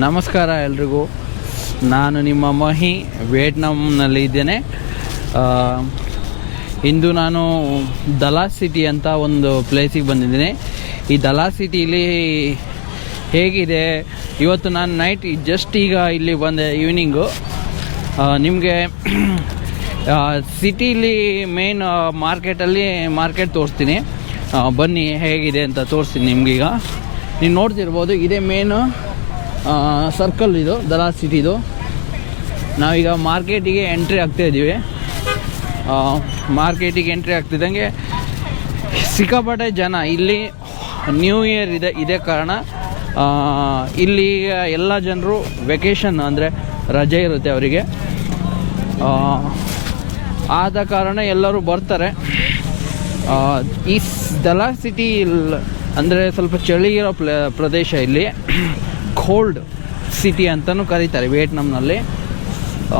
ನಮಸ್ಕಾರ ಎಲ್ರಿಗೂ. ನಾನು ನಿಮ್ಮ ಮಹಿ ವಿಯೆಟ್ನಾಂನಲ್ಲಿ ಇದ್ದೇನೆ. ಇಂದು ನಾನು ದಲಾ ಸಿಟಿ ಅಂತ ಒಂದು ಪ್ಲೇಸಿಗೆ ಬಂದಿದ್ದೀನಿ. ಈ ದಲಾ ಸಿಟಿಲಿ ಹೇಗಿದೆ? ಇವತ್ತು ನಾನು ನೈಟ್ ಜಸ್ಟ್ ಈಗ ಇಲ್ಲಿ ಬಂದೆ, ಈವ್ನಿಂಗು. ನಿಮಗೆ ಸಿಟಿಲಿ ಮೇನ್ ಮಾರ್ಕೆಟಲ್ಲಿ ಮಾರ್ಕೆಟ್ ತೋರಿಸ್ತೀನಿ. ಬನ್ನಿ ಹೇಗಿದೆ ಅಂತ ತೋರಿಸ್ತೀನಿ ನಿಮಗೀಗ. ನೀವು ನೋಡ್ತಿರ್ಬೋದು, ಇದೇ ಮೇನು ಸರ್ಕಲ್ ಇದು ದಲಾ ಸಿಟಿದು ನಾವೀಗ ಮಾರ್ಕೆಟಿಗೆ ಎಂಟ್ರಿ ಆಗ್ತಾ ಇದ್ದೀವಿ ಮಾರ್ಕೆಟಿಗೆ ಎಂಟ್ರಿ ಆಗ್ತಿದ್ದಂಗೆ ಸಿಕ್ಕಾಪಟ್ಟೆ ಜನ ಇಲ್ಲಿ ನ್ಯೂ ಇಯರ್ ಇದೆ, ಇದೇ ಕಾರಣ ಇಲ್ಲಿ ಎಲ್ಲ ಜನರು ವೆಕೇಷನ್ ಅಂದರೆ ರಜೆ ಇರುತ್ತೆ ಅವರಿಗೆ. ಆದ ಕಾರಣ ಎಲ್ಲರೂ ಬರ್ತಾರೆ. ಈ ದಲಾ ಸಿಟಿ ಅಂದರೆ ಸ್ವಲ್ಪ ಚಳಿ ಇರೋ ಪ್ಲ, ಪ್ರದೇಶ ಇಲ್ಲಿ. ಕೋಲ್ಡ್ ಸಿಟಿ ಅಂತಲೂ ಕರೀತಾರೆ ವಿಯೆಟ್ನಾಂನಲ್ಲಿ.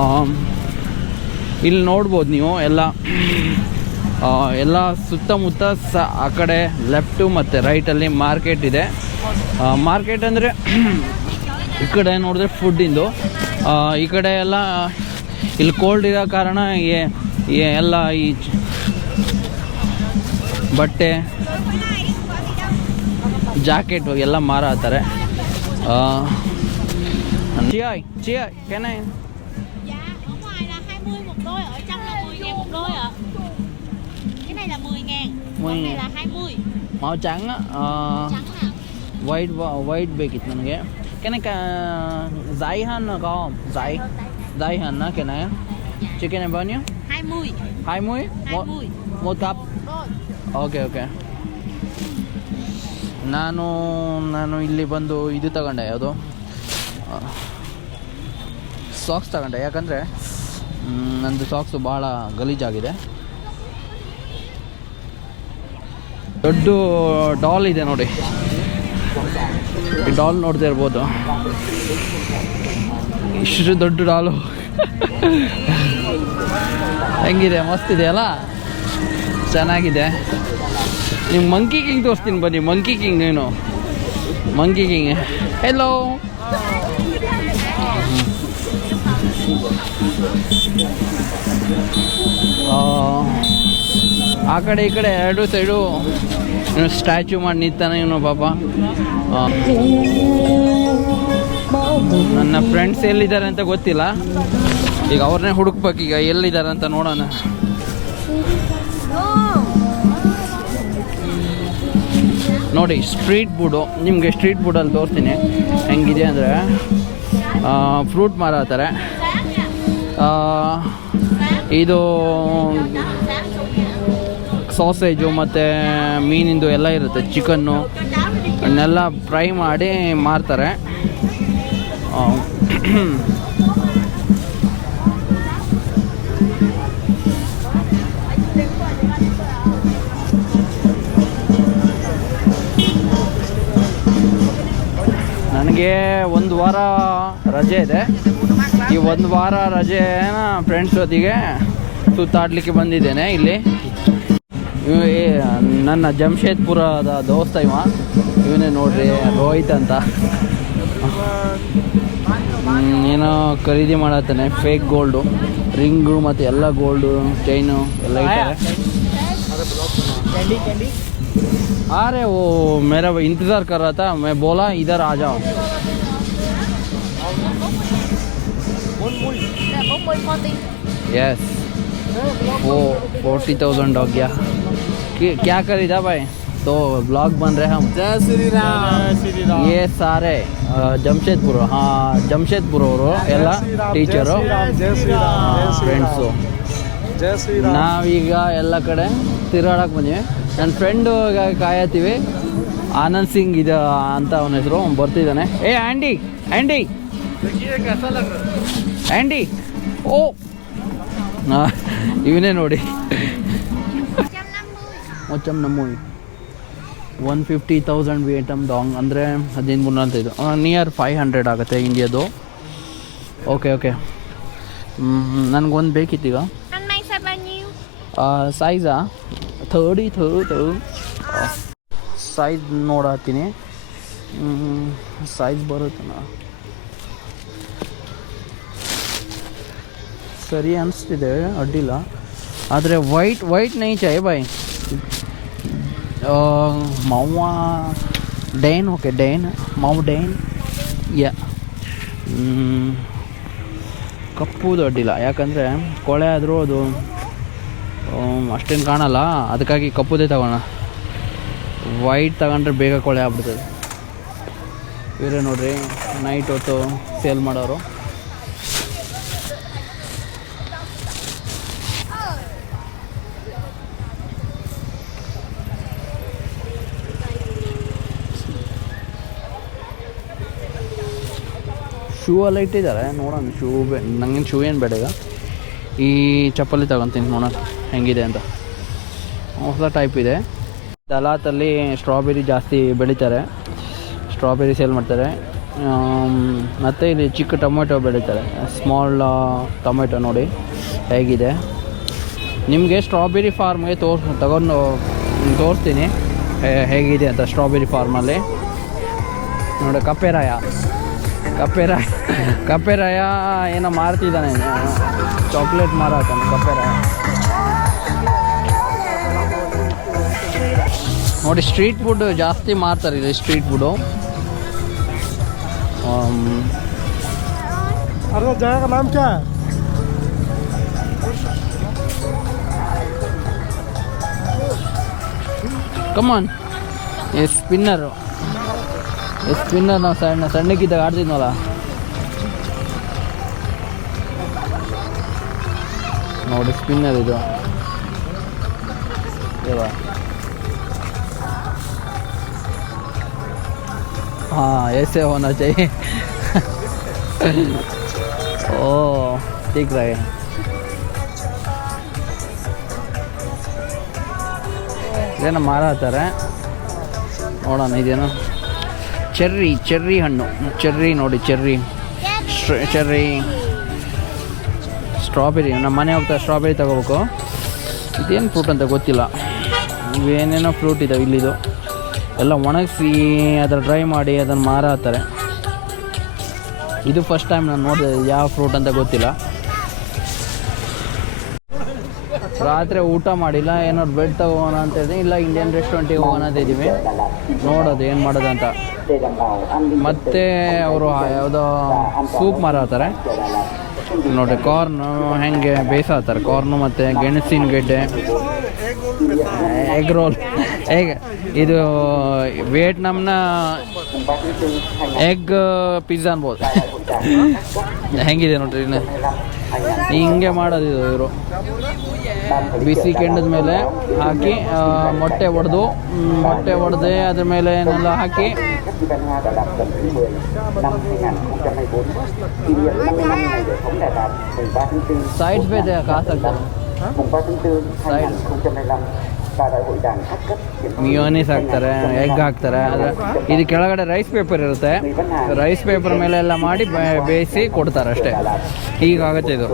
ಆಮ್, ಇಲ್ಲಿ ನೋಡ್ಬೋದು ನೀವು ಎಲ್ಲ ಎಲ್ಲ ಸುತ್ತಮುತ್ತ ಸ ಆ ಕಡೆ ಲೆಫ್ಟು ಮತ್ತು ರೈಟಲ್ಲಿ ಮಾರ್ಕೆಟ್ ಇದೆ. ಮಾರ್ಕೆಟ್ ಅಂದರೆ ಈ ಕಡೆ ನೋಡಿದ್ರೆ ಫುಡ್ಡಿಂದು. ಈ ಕಡೆ ಎಲ್ಲ ಇಲ್ಲಿ ಕೋಲ್ಡ್ ಇರೋ ಕಾರಣ ಎಲ್ಲ ಈ ಬಟ್ಟೆ ಜಾಕೆಟ್ ಎಲ್ಲ ಮಾರಾತಾರೆ. Ờ. Chị ơi, chị ơi, cái này. Dạ, ở ngoài là 20 một đôi, ở trong là 10 ngàn một đôi ạ. À. Cái này là 10 ngàn, 10 này là 20 Màu trắng á uh, Trắng à White, white big it mình ghé Cái này cả dài hơn nó có dài dài hơn hả nó cái này dạ. Chứ cái này bao nhiêu? 20 20? 20 Một, một cặp. Ok ok. ನಾನು ನಾನು ಇಲ್ಲಿ ಬಂದು ಇದು ತಗೊಂಡೆ ಯಾವುದು socks ತಗೊಂಡೆ. ಯಾಕಂದರೆ ನಂದು ಸಾಕ್ಸು ಭಾಳ ಗಲೀಜಾಗಿದೆ. ದೊಡ್ಡ ಡಾಲ್ ಇದೆ ನೋಡಿ. ಈ ಡಾಲ್ ನೋಡ್ತಾ ಇರ್ಬೋದು. ಇಷ್ಟು ದೊಡ್ಡ ಡಾಲು ಹೆಂಗಿದೆ? ಮಸ್ತಿದೆ ಅಲ್ಲ ಚೆನ್ನಾಗಿದೆ. ನಿಮ್ಗೆ ಮಂಕಿ ಕಿಂಗ್ ತೋರಿಸ್ತೀನಿ ಬನ್ನಿ ಮಂಕಿ ಕಿಂಗ್ ಏನು? ಮಂಕಿ ಕಿಂಗ್ ಹೆಲೋ ಆ ಕಡೆ ಈ ಕಡೆ ಎರಡು ಸೈಡು ಸ್ಟ್ಯಾಚು ಮಾಡಿ ನಿಂತಾನೆ ಇವನು ಪಾಪ. ನನ್ನ ಫ್ರೆಂಡ್ಸ್ ಎಲ್ಲಿದ್ದಾರೆ ಅಂತ ಗೊತ್ತಿಲ್ಲ. ಈಗ ಅವ್ರನ್ನೇ ಹುಡುಕ್ಬೇಕು, ಈಗ ಎಲ್ಲಿದ್ದಾರೆ ಅಂತ ನೋಡೋಣ. ನೋಡಿ ಸ್ಟ್ರೀಟ್ ಫುಡು ನಿಮಗೆ ಸ್ಟ್ರೀಟ್ ಫುಡಲ್ಲಿ ತೋರಿಸ್ತೀನಿ. ಹೆಂಗಿದೆ ಅಂದರೆ ಫ್ರೂಟ್ ಮಾರಾತಾರೆ ಆ, ಇದು ಸಾಸೇಜು ಮತ್ತು ಮೀನಿಂದು ಎಲ್ಲ ಇರುತ್ತೆ ಚಿಕನ್ನು ಅದನ್ನೆಲ್ಲ ಫ್ರೈ ಮಾಡಿ ಮಾರ್ತಾರೆ. ನನಗೆ ಒಂದು ವಾರ ರಜೆ ಇದೆ. ಈ ಒಂದು ವಾರ ರಜೆ ಫ್ರೆಂಡ್ಸ್ ಜೊತೆಗೆ ಸುತ್ತಾಡಲಿಕ್ಕೆ ಬಂದಿದ್ದೇನೆ ಇಲ್ಲಿ. ನನ್ನ ಜಮ್ಶೇದ್ಪುರದ ದೋಸ್ತ ಇವ. ಇವನೇ ನೋಡ್ರಿ, ರೋಹಿತ್ ಅಂತ. ಏನೋ ಖರೀದಿ ಮಾಡತ್ತಾನೆ ಫೇಕ್ ಗೋಲ್ಡು ರಿಂಗು ಮತ್ತು ಎಲ್ಲ ಗೋಲ್ಡು ಚೈನು ಎಲ್ಲ ಇದ್ದಾರೆ अरे वो मेरा इंतज़ार कर रहा था मैं बोला इधर आ जाओ Là 40 40. यस वो फोर्टी थाउजेंड हो गया कि- क्या खरीदा भाई तो ब्लॉग बन रहे हम जय श्री राम ये सारे ಆ, ಜಮ್ಶೇದ್ಪುರ ಹಾಂ ಜಮ್ಶೇದ್ಪುರ ಅವರು ಎಲ್ಲ ಟೀಚರು जय श्री राम जय श्री ಫ್ರೆಂಡ್ಸು राम जय श्री राम ನಾವೀಗ ಎಲ್ಲ ಕಡೆ ತಿರುಗಾಡಕ್ಕೆ ಬಂದ್ವಿ ನನ್ನ ಫ್ರೆಂಡು ಕಾಯತ್ತೀವಿ. ಆನಂದ್ ಸಿಂಗ್ ಇದು ಅಂತ ಅವನ ಹೆಸರು. ಅವ್ನು ಬರ್ತಿದ್ದಾನೆ. ಏ ಆ್ಯಂಡಿ ಆ್ಯಂಡಿ ಆ್ಯಂಡಿ ಓ. ಇವನೇ ನೋಡಿ. 150. ಮೊಚ್ಚಮ್ ನಮ್ಮೂವಿ one fifty thousand Vietnam dong ಅಂದರೆ ಹದಿನೈದು ಇದು. ನಿಯರ್ ಫೈವ್ ಹಂಡ್ರೆಡ್ ಆಗುತ್ತೆ ಇಂಡಿಯಾದು. ಓಕೆ ಓಕೆ ನನಗೊಂದು ಬೇಕಿತ್ತೀಗ? ಸೈಜಾ ಥರ್ಡಿ ಥರ್ಡ್ ಸೈಜ್ ನೋಡತ್ತೀನಿ ಸೈಜ್ ಬರುತ್ತಲ್ಲ ಸರಿ ಅನಿಸ್ತಿದೆ, ಅಡ್ಡಿಲ್ಲ. ಆದರೆ ವೈಟ್ ವೈಟ್ ನೈ ಚಾಯ್ ಬಾಯ್ ಮಾವ, ಡೈನ್, ಓಕೆ, ಡೈನ್. ಮೌ ಡೈನ್. ಯ. ಕಪ್ಪುದು ಅಡ್ಡಿಲ್ಲ. ಯಾಕಂದರೆ ಕೊಳೆ ಆದರೂ ಅದು ಅಷ್ಟೇನು ಕಾಣಲ್ಲ. ಅದಕ್ಕಾಗಿ ಕಪ್ಪುದೇ ತಗೋಣ. ವೈಟ್ ತಗೊಂಡ್ರೆ ಬೇಗ ಕೊಳೆ ಆಗ್ಬಿಡ್ತದೆ. ಇವರೇ ನೋಡ್ರಿ ನೈಟ್ ಹೊತ್ತು ಸೇಲ್ ಮಾಡೋರು. ಶೂ ಎಲ್ಲ ಇಟ್ಟಿದ್ದಾರೆ, ನೋಡೋಣ ಶೂ ಬೇ ನಂಗೇನು ಶೂ ಏನು ಬೇಡ ಈಗ. ಈ ಚಪ್ಪಲಿ ತಗೊತೀನಿ ನೋಡೋಣ, ಹೆಂಗಿದೆ ಅಂತ. ಹೊಸ ಟೈಪ್ ಇದೆ. ದಲಾತಲ್ಲಿ ಸ್ಟ್ರಾಬೆರಿ ಜಾಸ್ತಿ ಬೆಳೀತಾರೆ. ಸ್ಟ್ರಾಬೆರಿ ಸೇಲ್ ಮಾಡ್ತಾರೆ. ಮತ್ತು ಇಲ್ಲಿ ಚಿಕ್ಕ ಟೊಮೆಟೊ ಬೆಳೀತಾರೆ. ಸ್ಮಾಲ್ ಟೊಮೆಟೊ ನೋಡಿ ಹೇಗಿದೆ. ನಿಮಗೆ ಸ್ಟ್ರಾಬೆರಿ ಫಾರ್ಮ್ಗೆ ತೋರ್ಸ್, ತಗೊಂಡು, ತೋರಿಸ್ತೀನಿ. ಹೇಗಿದೆ ಅಂತ ಸ್ಟ್ರಾಬೆರಿ ಫಾರ್ಮಲ್ಲಿ ನೋಡಿ ಕಪ್ಪೆರಾಯ ಕಪ್ಪೆರಾಯ ಕಪ್ಪೆರಾಯ ಏನೋ ಮಾರ್ತಿದ್ದಾನೆ. ಚಾಕ್ಲೇಟ್ ಮಾರಾಟನ ಕಪ್ಪೆರ ನೋಡಿ ಸ್ಟ್ರೀಟ್ ಫುಡ್ ಜಾಸ್ತಿ ಮಾರ್ತಾರೆ ಇಲ್ಲಿ street food come on spinner spinner ನಾವು ಸಣ್ಣ ಸಣ್ಣಕ್ಕಿದ್ದಾಗ ಆಡ್ತಿದ್ನಲ್ಲ ನೋಡಿ ಸ್ಪಿನ್ನರ್ ಇದು ಇಲ್ವಾ हाँ ऐसे होना चाहिए ओ ठीक रहे ಇದೇನೋ ಮಾರ ಹತ್ತಾರೆ ನೋಡೋಣ ಇದೇನು ಚೆರ್ರಿ ಚೆರ್ರಿ ಹಣ್ಣು ಚೆರ್ರಿ ನೋಡಿ ಚೆರ್ರಿ ಚೆರ್ರಿ ಸ್ಟ್ರಾಬೆರಿ ನಮ್ಮ ಮನೆ ಹೋಗ್ತಾ ಸ್ಟ್ರಾಬೆರಿ ತಗೋಬೇಕು. ಇದೇನು ಫ್ರೂಟ್ ಅಂತ ಗೊತ್ತಿಲ್ಲ. ಇವೇನೇನೋ ಫ್ರೂಟ್ ಇದಾವೆ ಇಲ್ಲಿದು. ಎಲ್ಲ ಒಣಗಿಸಿ ಅದರ ಡ್ರೈ ಮಾಡಿ ಅದನ್ನು ಮಾರ ಹತ್ತಾರೆ ಇದು ಫಸ್ಟ್ ಟೈಮ್ ನಾನು ನೋಡಿದೆ ಯಾವ ಫ್ರೂಟ್ ಅಂತ ಗೊತ್ತಿಲ್ಲ. ರಾತ್ರಿ ಊಟ ಮಾಡಿಲ್ಲ ಏನಾದ್ರು ಬೆಡ್ ತಗೋಣ ಅಂತ ಇದ್ದೀನಿ. ಇಲ್ಲ ಇಂಡಿಯನ್ ರೆಸ್ಟೋರೆಂಟಿಗೆ ಹೋಗೋಣ ಅಂತ ಇದ್ದೀವಿ. ನೋಡೋದು ಏನು ಮಾಡೋದು ಅಂತ. ಮತ್ತೆ ಅವರು ಯಾವುದೋ ಸೂಪ್ ಮಾರಾತಾರೆ ನೋಡಿ ಕಾರ್ನು ಹೆಂಗೆ ಬೇಯಿಸಾತಾರೆ ಕಾರ್ನು ಮತ್ತು ಗೆಣಸಿನ ಗೆಡ್ಡೆ. ಎಗ್ ರೋಲ್ ಎಗ್ ಇದು ವಿಯೆಟ್ನಾಮ್ನ ಎಗ್ ಪಿಜ್ಜಾ ಅನ್ಬೋದು. ಹೆಂಗಿದೆ ನೋಡ್ರಿ ಹಿಂಗೆ ಮಾಡೋದು ಇದು ಇವರು. ಬಿಸಿ ಕೆಂಡದ ಮೇಲೆ ಹಾಕಿ ಮೊಟ್ಟೆ ಒಡೆದು ಮೊಟ್ಟೆ ಒಡೆದೆ ಅದ್ರ ಮೇಲೆ ಏನೆಲ್ಲ ಹಾಕಿ Liên bang Nga đã đạt lần thứ 10 năm 2024. Kỷ niệm 50 năm ngày giải phóng Đà Lạt mùng 3 tháng 4 sides ಬೇದೆ ಕಾಸಾಗ್ತದೆ mùng 3 tháng 4 2025 và đại hội đảng các cấp triển khai mayonnaise ಹಾಕ್ತಾರೆ ಎಗ್ ಹಾಕ್ತಾರೆ ಆದರೆ ಇದು ಕೆಳಗಡೆ ರೈಸ್ ಪೇಪರ್ ಇರುತ್ತೆ. Rice paper ಮೇಲೆ ಎಲ್ಲ ಮಾಡಿ ಬೇಯಿಸಿ ಕೊಡ್ತಾರೆ ಅಷ್ಟೇ. ಹೀಗಾಗುತ್ತೆ ಇದು.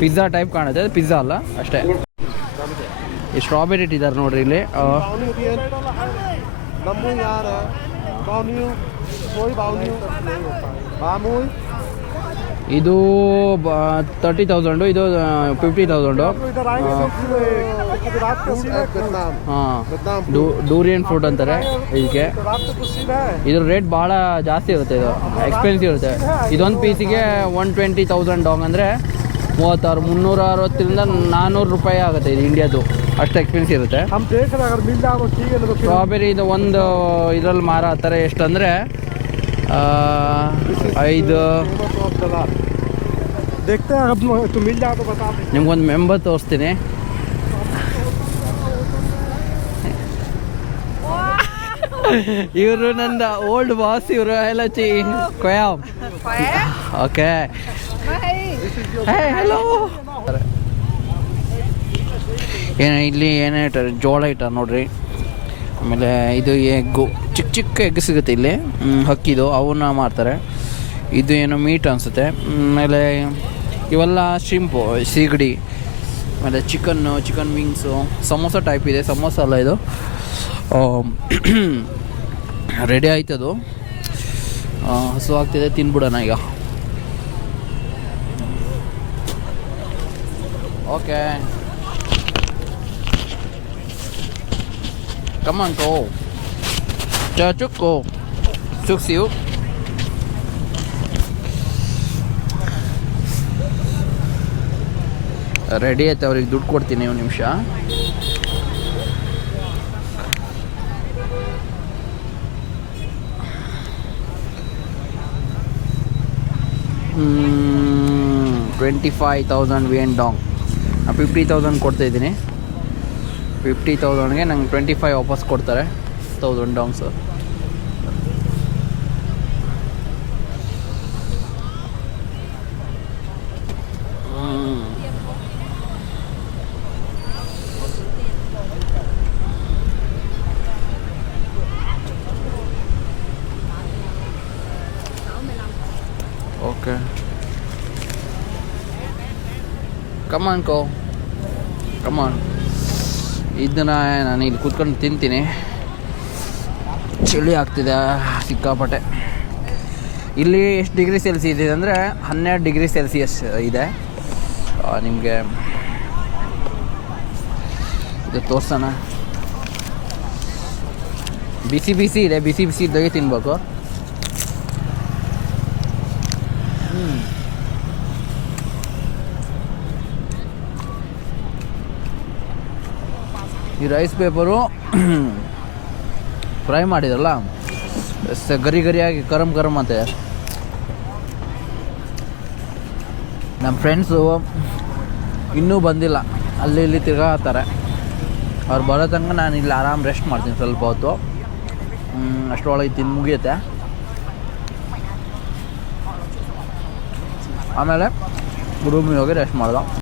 ಪಿಜ್ಜಾ ಟೈಪ್ ಕಾಣುತ್ತೆ ಪಿಜ್ಜಾ ಅಲ್ಲ, ಅಷ್ಟೇ. ಈ ಸ್ಟ್ರಾಬೆರಿ ಇಟ್ಟಿದ್ದಾರೆ ನೋಡ್ರಿ ಇಲ್ಲಿ. bao nhiêu tối bao nhiêu 30 ಇದು ತರ್ಟಿ ತೌಸಂಡು ಇದು ಫಿಫ್ಟಿ ತೌಸಂಡು ಡೂರಿಯನ್ ಫ್ರೂಟ್ ಅಂತಾರೆ ಇದಕ್ಕೆ ಇದ್ರ ರೇಟ್ ಭಾಳ ಜಾಸ್ತಿ ಇರುತ್ತೆ ಇದು. ಎಕ್ಸ್ಪೆನ್ಸಿವ್ ಇರುತ್ತೆ. ಇದೊಂದು ಪೀಸಿಗೆ ಒನ್ ಟ್ವೆಂಟಿ ತೌಸಂಡ್ ಡಾಂಗ್ ಅಂದರೆ ಮೂವತ್ತಾರು ಮುನ್ನೂರ ಅರವತ್ತರಿಂದ ನಾನ್ನೂರು ರೂಪಾಯಿ ಆಗುತ್ತೆ ಇದು ಇಂಡಿಯಾದು ಅಷ್ಟು ಎಕ್ಸ್ಪೆನ್ಸ್ ಇರುತ್ತೆ. ಸ್ಟ್ರಾಬೆರಿ ಇದು ಒಂದು ಇದರಲ್ಲಿ ಮಾರೋ ಆ ಥರ ಎಷ್ಟಂದರೆ ಐದು. ನಿಮ್ಗೊಂದು ಮೆಂಬರ್ ತೋರಿಸ್ತೀನಿ. ಇವರು ನನ್ನ ಓಲ್ಡ್ ಬಾಸ್ ಇವರು ಎಲ್ಲ ಚಿ ಓಕೆ ಹಲೋ ಏನು ಇಲ್ಲಿ ಏನೇ ಇಟ್ಟಾರೆ ಜೋಳ ಇಟ್ಟಾರೆ ನೋಡ್ರಿ. ಆಮೇಲೆ ಇದು ಎಗ್ಗು. ಚಿಕ್ಕ ಚಿಕ್ಕ ಎಗ್ ಸಿಗುತ್ತೆ ಇಲ್ಲಿ. ಹಕ್ಕಿದು. ಅವನ್ನ ಮಾರ್ತಾರೆ ಇದು ಏನು ಮೀಟ್ ಅನಿಸುತ್ತೆ. ಆಮೇಲೆ ಇವೆಲ್ಲ ಶಿಂಪು ಸೀಗಡಿ, ಆಮೇಲೆ chicken chicken wings samosa type ಇದೆ. ಸಮೋಸ ಅಲ್ಲ ಇದು. ರೆಡಿ ಆಯ್ತದು. ಹಸು ಆಗ್ತಿದೆ ತಿನ್ಬಿಡೋಣ ಈಗ. ಓಕೆ ಕಮಾನ್ ಕೋ ಚುಕ್ಕು ಸುಕ್ಸಿಯು ರೆಡಿ ಆಯ್ತು ಅವ್ರಿಗೆ ದುಡ್ಡು ಕೊಡ್ತೀನಿ ಒಂದು ನಿಮಿಷ twenty five thousand V N dong ನಾನು ಫಿಫ್ಟಿ ತೌಸಂಡ್ ಕೊಡ್ತಾ ಇದ್ದೀನಿ. ಫಿಫ್ಟಿ ತೌಸಂಡ್ಗೆ ನಂಗೆ ಟ್ವೆಂಟಿ ಫೈವ್ ವಾಪಸ್ ಕೊಡ್ತಾರೆ. ತೌಸಂಡ್ ಡೌನ್ಸ್ ಓಕೆ ಕಮಾನ್ ಕೋ ಕಮಾನ್ ಇದನ್ನ ನಾನು ಇಲ್ಲಿ ಕೂತ್ಕೊಂಡು ತಿಂತೀನಿ. ಚಳಿ ಆಗ್ತಿದೆ, ಸಿಕ್ಕಾಪಟ್ಟೆ. ಇಲ್ಲಿ ಎಷ್ಟು ಡಿಗ್ರಿ ಸೆಲ್ಸಿಯಸ್ ಇದೆ ಅಂದರೆ ಹನ್ನೆರಡು ಡಿಗ್ರಿ ಸೆಲ್ಸಿಯಸ್ ಇದೆ. ನಿಮಗೆ ಇದು ತೋರ್ಸೋಣ. ಬಿಸಿ ಬಿಸಿ ಇದೆ, ಬಿಸಿ ಬಿಸಿ ಇದ್ದಾಗೆ ತಿನ್ಬೇಕು. ಈ ರೈಸ್ ಪೇಪರು ಫ್ರೈ ಮಾಡಿದ್ರಲ್ಲ? ಗರಿ ಗರಿಯಾಗಿ, ಗರಂ ಗರಂ ಅಂತೆ. ನಮ್ಮ ಫ್ರೆಂಡ್ಸು ಇನ್ನೂ ಬಂದಿಲ್ಲ. ಅಲ್ಲಿ ಇಲ್ಲಿ ತಿರ್ಗಾತಾರೆ ಅವ್ರು ಬರೋ ತನಕ ನಾನು ಇಲ್ಲಿ ಆರಾಮ್ ರೆಸ್ಟ್ ಮಾಡ್ತೀನಿ ಸ್ವಲ್ಪ ಹೊತ್ತು. ಅಷ್ಟರೊಳಗೆ ತಿಂದು ಮುಗಿಯುತ್ತೆ. ಆಮೇಲೆ ರೂಮಿಗೆ ಹೋಗಿ ರೆಸ್ಟ್ ಮಾಡ್ದೆ.